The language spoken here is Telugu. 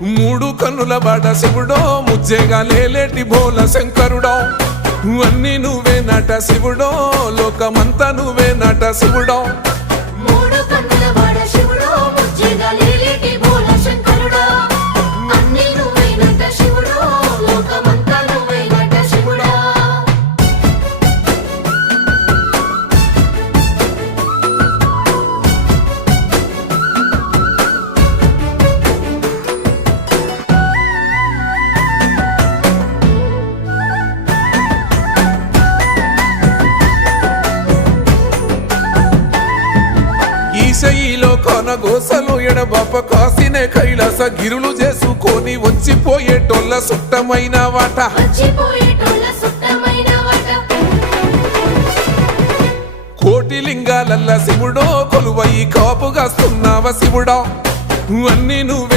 మూడు కన్నుల బాట శివుడో ముజ్జేగా లేలేటి భోల శంకరుడో అన్నీ నువ్వే నట శివుడో లోకమంతా నువ్వే నట శివుడో మూడు కన్నుల బాట శివుడో ముజ్జేగా లేలేటి భోల శంకరుడో అన్నీ నువ్వే నట శివుడో లోకమంతా నువ్వే నట శివుడో ఈశయిలో కొనగోసలు ఎడబాప కాసినే కైలాస గిరులు చేసుకొని వచ్చిపోయేటోళ్ళ సుట్టమైన వాట వచ్చిపోయేటోళ్ళ సుట్టమైన వాట కోటి లింగాలల్ల శివుడో కొలువయి కాపుగాస్తున్నావ శివుడా అన్నీ నువ్వే